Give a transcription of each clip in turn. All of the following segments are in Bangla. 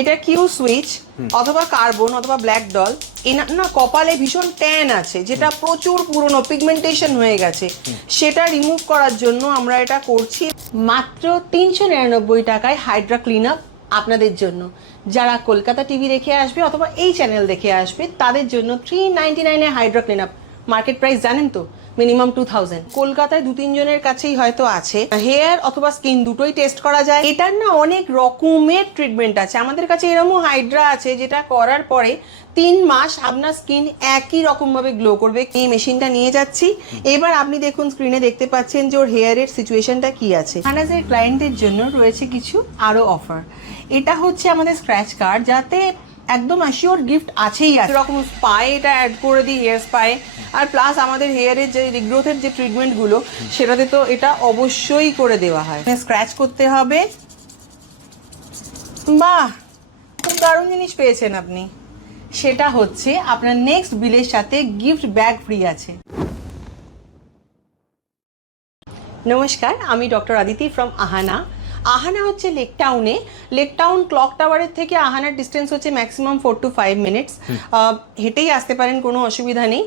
এটা কিউ সুইচ অথবা কার্বন অথবা ব্ল্যাক ডল এনার না কপালে ভীষণ ট্যান আছে যেটা প্রচুর পুরনো পিগমেন্টেশন হয়ে গেছে। সেটা রিমুভ করার জন্য আমরা এটা করছি মাত্র তিনশো নিরানব্বই টাকায় হাইড্রা ক্লিন আপ আপনাদের জন্য। যারা কলকাতা টিভি দেখে আসবে অথবা এই চ্যানেল দেখে আসবে তাদের জন্য থ্রি নাইনটি নাইনে hydra clean up market price জানেন তো? মিনিমাম টু থাউজেন্ড কলকাতায় দু তিনজনের কাছেই হয়তো আছে। হেয়ার অথবা স্কিন দুটোই টেস্ট করা যায়। এটার না অনেক রকমের ট্রিটমেন্ট আছে। আমাদের কাছে এরকমও হাইড্রা আছে, যেটা করার পরে তিন মাস আপনার স্কিন একই রকম ভাবে গ্লো করবে। এই মেশিনটা নিয়ে যাচ্ছি। এবার আপনি দেখুন স্ক্রিনে দেখতে পাচ্ছেন যে ওর হেয়ারের সিচুয়েশনটা কি আছে। হানাজের ক্লায়েন্টদের জন্য রয়েছে কিছু আরও অফার এটা হচ্ছে আমাদের স্ক্র্যাচ কার্ড যাতে একদম অ্যাসিওর গিফট আছেই আছে। এরকম স্পাই এটা অ্যাড করে দিই হেয়ার স্পাই আর প্লাস আমাদের হেয়ারের যে রিগ্রোথের যে ট্রিটমেন্টগুলো সেটাতে তো এটা অবশ্যই করে দেওয়া হয়। স্ক্র্যাচ করতে হবে। বাহ খুব দারুণ জিনিস পেয়েছেন আপনি। সেটা হচ্ছে আপনার নেক্সট বিলের সাথে গিফট ব্যাগ ফ্রি আছে। নমস্কার আমি ডক্টর আদিতি ফ্রম আহানা আহানা হচ্ছে লেক টাউনে। লেক টাউন ক্লক টাওয়ারের থেকে আহানার ডিস্টেন্স হচ্ছে maximum four to five minutes. হেঁটেই আসতে পারেন কোনো অসুবিধা নেই।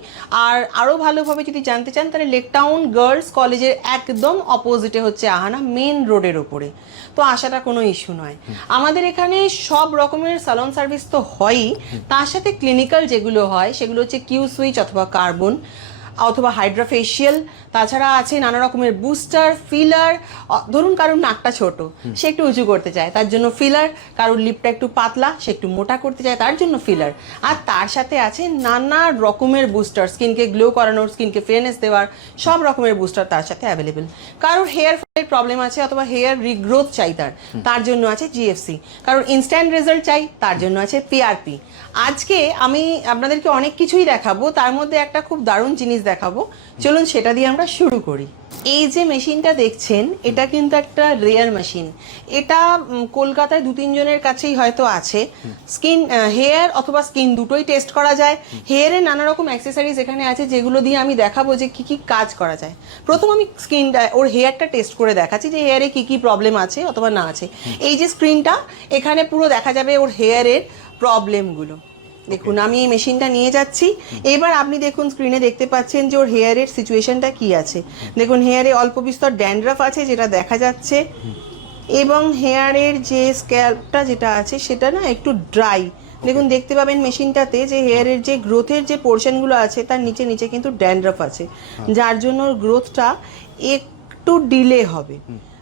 আর আরও ভালোভাবে যদি জানতে চান তাহলে লেক টাউন গার্লস কলেজের একদম অপোজিটে হচ্ছে আহানা মেন রোডের ওপরে। তো আসাটা কোনো ইস্যু নয়। আমাদের এখানে সব রকমের সালন সার্ভিস তো হয়ই। তার সাথে ক্লিনিক্যাল যেগুলো হয় সেগুলো হচ্ছে কিউ সুইচ অথবা কার্বন। অথবা হাইড্রাফেশিয়াল তাছাড়া আছে নানা রকমের বুস্টার ফিলার ধরুন কারোর নাকটা ছোট সে একটু উঁচু করতে চায় তার জন্য ফিলার কারোর লিপটা একটু পাতলা সে একটু মোটা করতে চায় তার জন্য ফিলার। আর তার সাথে আছে নানা রকমের বুস্টার স্কিনকে গ্লো করানোর স্কিনকে ফ্রেনেস দেওয়ার সব রকমের বুস্টার তার সাথে অ্যাভেলেবেল। কারোর হেয়ার ফলের প্রবলেম আছে অথবা হেয়ার রিগ্রোথ চাই তার তার জন্য আছে জিএফসি কারোর ইনস্ট্যান্ট রেজাল্ট চাই তার জন্য আছে পিআরপি আজকে আমি আপনাদেরকে অনেক কিছুই দেখাবো তার মধ্যে একটা খুব দারুণ জিনিস দেখাবো। চলুন সেটা দিয়ে আমরা শুরু করি। এই যে মেশিনটা দেখছেন, এটা কিন্তু একটা রেয়ার মেশিন। এটা কলকাতায় দু তিনজনের কাছেই হয়তো আছে। স্কিন হেয়ার অথবা স্কিন দুটোই টেস্ট করা যায়। হেয়ারে নানা রকম অ্যাক্সেসরিজ এখানে আছে যেগুলো দিয়ে আমি দেখাবো যে কি কি কাজ করা যায়। প্রথম আমি স্কিনটা, ওর হেয়ারটা টেস্ট করে দেখাচ্ছি যে হেয়ারে কি কি প্রবলেম আছে অথবা না আছে। এই যে স্ক্রিনটা এখানে পুরো দেখা যাবে ওর হেয়ারের প্রবলেমগুলো দেখুন আমি এই মেশিনটা নিয়ে যাচ্ছি। এবার আপনি দেখুন স্ক্রিনে দেখতে পাচ্ছেন যে ওর হেয়ারের সিচুয়েশনটা কি আছে। দেখুন হেয়ারে অল্প বিস্তর ড্যান্ড্রাফ আছে যেটা দেখা যাচ্ছে। এবং হেয়ারের যে স্ক্যাল্পটা যেটা আছে সেটা না একটু ড্রাই দেখুন দেখতে পাবেন মেশিনটাতে যে হেয়ারের যে গ্রোথের যে পোর্শনগুলো আছে তার নিচে নিচে কিন্তু ড্যান্ড্রাফ আছে। যার জন্য গ্রোথটা একটু ডিলে হবে।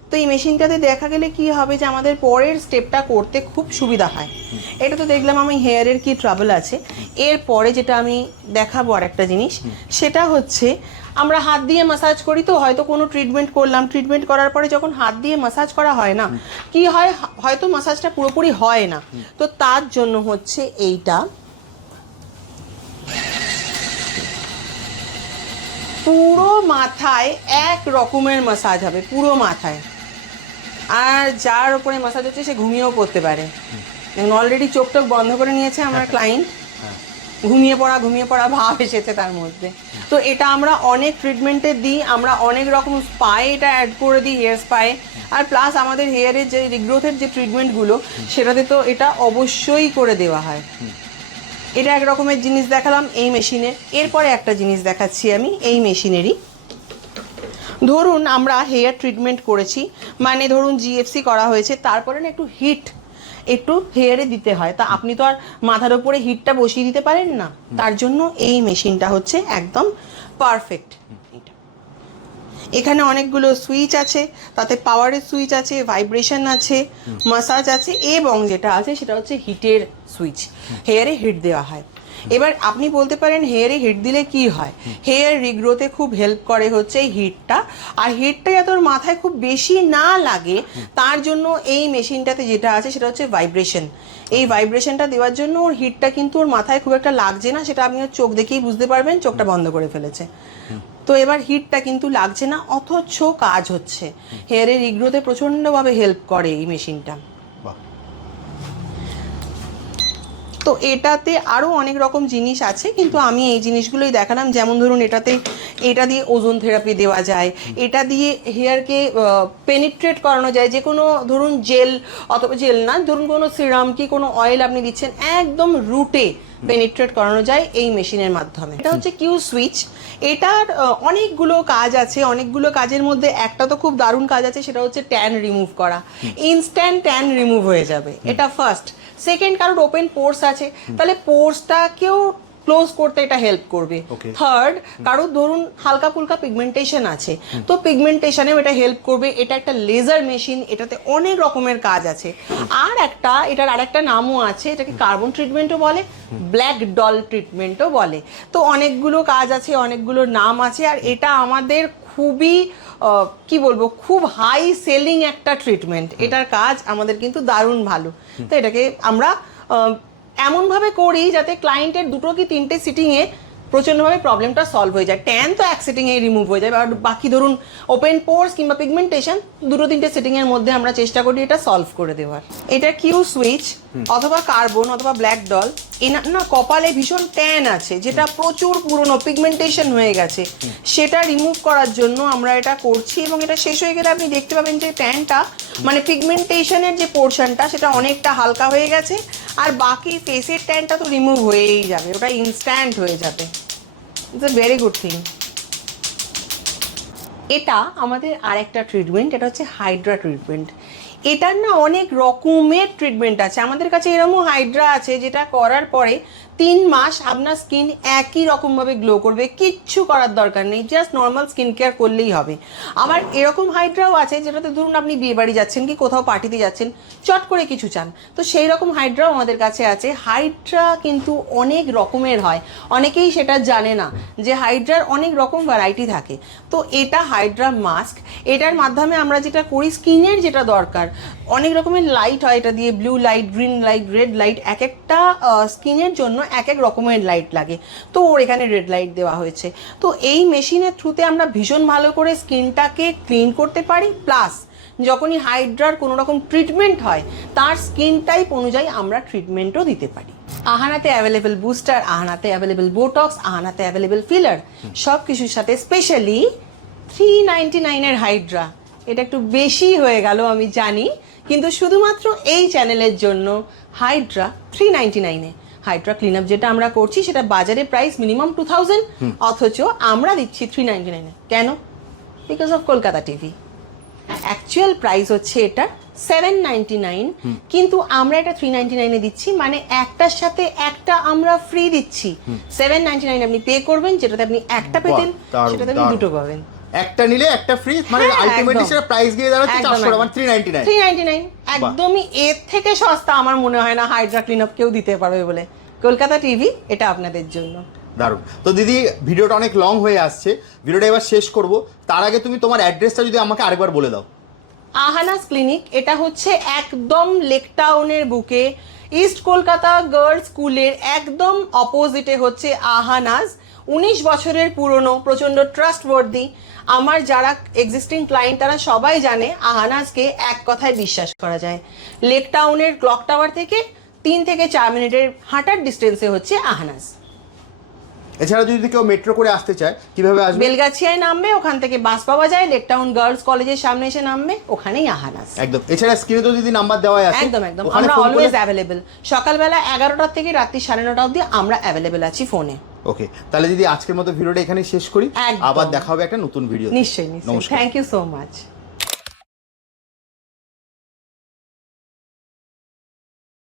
তো এই মেশিনটাতে দেখা গেলে কি হবে যে আমাদের পরের স্টেপটা করতে খুব সুবিধা হয়। এটা তো দেখলাম আমি হেয়ারের কি ট্রাভেল আছে। এরপরে যেটা আমি দেখাবো আর একটা জিনিস, সেটা হচ্ছে আমরা হাত দিয়ে মাসাজ করি তো, হয়তো কোনো ট্রিটমেন্ট করলাম ট্রিটমেন্ট করার পরে যখন হাত দিয়ে মাসাজ করা হয় না, কি হয়? হয়তো মাসাজটা পুরোপুরি হয় না। তো তার জন্য হচ্ছে এইটা। পুরো মাথায় এক রকমের মাসাজ হবে, পুরো মাথায়। আর যার উপরে মাসাজ হচ্ছে সে ঘুমিয়েও পড়তে পারে। অলরেডি চোখ টোক বন্ধ করে নিয়েছে আমার ক্লায়েন্ট ঘুমিয়ে পড়া ঘুমিয়ে পড়া ভাব এসেছে তার মধ্যে। তো এটা আমরা অনেক ট্রিটমেন্টে দিই আমরা অনেক রকম স্পায়ে এটা অ্যাড করে দিই হেয়ার স্পায়ে আর প্লাস আমাদের হেয়ারের যে রিগ্রোথের যে ট্রিটমেন্টগুলো সেটাতে তো এটা অবশ্যই করে দেওয়া হয়। এটা এক রকমের জিনিস দেখালাম এই মেশিনের এরপরে একটা জিনিস দেখাচ্ছি আমি এই মেশিনেরই ধরুন আমরা হেয়ার ট্রিটমেন্ট করেছি মানে ধরুন জিএফসি করা হয়েছে, তারপরে না একটু হিট একটু হেয়ারে দিতে হয়। তা আপনি তো আর মাথার উপরে হিটটা বসিয়ে দিতে পারেন না। তার জন্য এই মেশিনটা হচ্ছে একদম পারফেক্ট এখানে অনেকগুলো সুইচ আছে, তাতে পাওয়ারের সুইচ আছে ভাইব্রেশন আছে মাসাজ আছে, এবং যেটা আছে সেটা হচ্ছে হিটের সুইচ হেয়ারে হিট দেওয়া হয়। এবার আপনি বলতে পারেন হেয়ারে হিট দিলে কি হয়? হেয়ার রিগ্রোতে খুব হেল্প করে হচ্ছে এই হিটটা আর হিটটা যাতে ওর মাথায় খুব বেশি না লাগে তার জন্য এই মেশিনটাতে যেটা আছে সেটা হচ্ছে ভাইব্রেশন এই ভাইব্রেশনটা দেওয়ার জন্য ওর হিটটা কিন্তু ওর মাথায় খুব একটা লাগছে না সেটা আপনি ওর চোখ দেখেই বুঝতে পারবেন চোখটা বন্ধ করে ফেলেছে। তো এবার হিটটা কিন্তু লাগছে না অথচ কাজ হচ্ছে। হেয়ারের রিগ্রোতে প্রচণ্ডভাবে হেল্প করে এই মেশিনটা বাহ তো এটাতে আরও অনেক রকম জিনিস আছে কিন্তু আমি এই জিনিসগুলোই দেখালাম। যেমন ধরুন এটাতে এটা দিয়ে ওজন থেরাপি দেওয়া যায় এটা দিয়ে হেয়ারকে পেনিট্রেট করানো যায় যে কোনো ধরুন জেল অথবা জেল না ধরুন কোনো সিরাম কি কোনো অয়েল আপনি দিচ্ছেন একদম রুটে পেনিট্রেট করানো যায় এই মেশিনের মাধ্যমে। এটা হচ্ছে কিউ সুইচ এটার অনেকগুলো কাজ আছে অনেকগুলো কাজের মধ্যে একটা তো খুব দারুণ কাজ আছে সেটা হচ্ছে ট্যান রিমুভ করা। ইনস্ট্যান্ট ট্যান রিমুভ হয়ে যাবে। এটা ফার্স্ট সেকেন্ড কারোর ওপেন পোর্স আছে তাহলে পোর্সটাকেও ক্লোজ করতে এটা হেল্প করবে। থার্ড কারোর ধরুন হালকা ফুলকা পিগমেন্টেশন আছে তো পিগমেন্টেশনেও এটা হেল্প করবে। এটা একটা লেজার মেশিন এটাতে অনেক রকমের কাজ আছে। আর একটা এটার আরেকটা নামও আছে এটাকে কার্বন ট্রিটমেন্টও বলে ব্ল্যাক ডল ট্রিটমেন্টও বলে। তো অনেকগুলো কাজ আছে অনেকগুলো নাম আছে আর এটা আমাদের খুবই কি বলব খুব হাই সেলিং একটা ট্রিটমেন্ট এটার কাজ আমাদের কিন্তু দারুণ ভালো। তো এটাকে আমরা এমনভাবে করি যাতে ক্লায়েন্টের দুটো কি তিনটে সিটিংয়ে প্রচণ্ডভাবে প্রবলেমটা সলভ হয়ে যায়। ট্যান তো এক সিটিংয়ে রিমুভ হয়ে যায়। আর বাকি ধরুন ওপেন পোর্স কিংবা পিগমেন্টেশন দুটো তিনটে সিটিংয়ের মধ্যে আমরা চেষ্টা করি এটা সলভ করে দেওয়ার। এটা কিউ সুইচ অথবা কার্বন অথবা ব্ল্যাক ডল এনার না কপালে ভীষণ ট্যান আছে যেটা প্রচুর পুরনো পিগমেন্টেশন হয়ে গেছে। সেটা রিমুভ করার জন্য আমরা এটা করছি এবং এটা শেষ হয়ে গেলে আপনি দেখতে পাবেন যে ট্যানটা মানে পিগমেন্টেশনের যে পোর্শনটা সেটা অনেকটা হালকা হয়ে গেছে আর বাকি ফেসের ট্যানটা তো রিমুভ হয়েই যাবে ওটা ইনস্ট্যান্ট হয়ে যাবে। It's a very good thing এটা আমাদের আরেকটা ট্রিটমেন্ট এটা হচ্ছে হাইড্রা ট্রিটমেন্ট এটার না অনেক রকমের ট্রিটমেন্ট আছে। আমাদের কাছে এরকমও হাইড্রা আছে যেটা করার পরে তিন মাস আপনার স্কিন একই রকমভাবে গ্লো করবে, কিচ্ছু করার দরকার নেই জাস্ট নর্মাল স্কিন কেয়ার করলেই হবে। আবার এরকম হাইড্রাও আছে, যেটাতে ধরুন আপনি বিয়ে বাড়ি যাচ্ছেন কি কোথাও পার্টিতে যাচ্ছেন, চট করে কিছু চান। তো সেই রকম হাইড্রাও আমাদের কাছে আছে। হাইড্রা কিন্তু অনেক রকমের হয়। অনেকেই সেটা জানে না যে হাইড্রার অনেক রকম ভ্যারাইটি থাকে। তো এটা হাইড্রা মাস্ক এটার মাধ্যমে আমরা যেটা করি, স্কিনের যেটা দরকার, অনেক রকমের লাইট হয় এটা দিয়ে blue light green light red light এক একটা স্কিনের জন্য এক এক রকমের লাইট লাগে। তো ওর এখানে রেড লাইট দেওয়া হয়েছে। তো এই মেশিনের থ্রুতে আমরা ভীষণ ভালো করে স্কিনটাকে ক্লিন করতে পারি। প্লাস যখনই হাইড্রার কোনো রকম ট্রিটমেন্ট হয়, তার স্কিন টাইপ অনুযায়ী আমরা ট্রিটমেন্টও দিতে পারি। আহানাতে অ্যাভেলেবেল বুস্টার আহানাতে অ্যাভেলেবেল বোটক্স আহানাতে অ্যাভেলেবেল ফিলার সব কিছুর সাথে স্পেশালি থ্রি নাইনটি নাইনের হাইড্রা এটা একটু বেশি হয়ে গেল, আমি জানি। কিন্তু শুধুমাত্র এই চ্যানেলের জন্য হাইড্রা থ্রি নাইনটি নাইনে হাইড্রা ক্লিন আপ যেটা আমরা করছি সেটা বাজারে প্রাইস মিনিমাম টু থাউজেন্ড অথচ আমরা দিচ্ছি থ্রি নাইনটি নাইনে কেন? Because of Kolkata TV actual price হচ্ছে এটা সেভেন নাইনটি নাইন কিন্তু আমরা এটা থ্রি নাইনটি নাইনে দিচ্ছি মানে একটার সাথে একটা আমরা ফ্রি দিচ্ছি। সেভেন নাইনটি নাইন আপনি পে করবেন যেটাতে আপনি একটা পেতেন সেটাতে আপনি দুটো পাবেন। একটা নিলে একটা ফ্রি মানে হ্যাঁ, আলটিমেটলি সেটা প্রাইস গিয়ে দাঁড়াচ্ছে একদম, চারশো টাকা একদম। মানে three ninety nine three ninety nine একদমই এর থেকে সস্তা আমার মনে হয় না হাইড্রা ক্লিন আপ কেউ দিতে পারবে বলে। কলকাতা টিভি এটা আপনাদের জন্য। দারুণ। তো দিদি ভিডিওটা অনেক লং হয়ে আসছে। ভিডিওটা এবার শেষ করব। তার আগে তুমি তোমার অ্যাড্রেসটা যদি আমাকে আরেকবার বলে দাও। আহানাস ক্লিনিক এটা হচ্ছে একদম লেক টাউনের বুকে ইস্ট কলকাতা গার্লস স্কুলের একদম অপোজিটে হচ্ছে আহানাস। উনিশ বছরের পুরনো প্রচণ্ড ট্রাস্টওয়ার্দি আমার যারা এক্সিস্টিং ক্লায়েন্ট তারা সবাই জানে আহানাসকে এক কথায় বিশ্বাস করা যায়। লেক টাউনের ক্লক টাওয়ার থেকে তিন থেকে চার মিনিটের হাঁটার ডিস্টেন্সে হচ্ছে আহানাস এছাড়া যদি কেউ মেট্রো করে আসতে চায় কীভাবে আসবে? বেলগাছিয়ায় নামবে ওখান থেকে বাস পাওয়া যায় লেক টাউন গার্লস কলেজের সামনে এসে নামবে ওখানেই আহানাস একদম। এছাড়া স্ক্রিনে তো দিদি নাম্বার দেওয়া আছে একদম একদম। আমরা অলওয়েজ অ্যাভেলেবেল সকালবেলা এগারোটার থেকে রাত্রি সাড়ে নটা অবধি আমরা অ্যাভেলেবেল আছি ফোনে ওকে তাহলে যদি আজকের মতো ভিডিওটা এখানে শেষ করি আবার দেখা হবে একটা নতুন ভিডিও নিশ্চয়ই নিশ্চয়ই। Thank you so much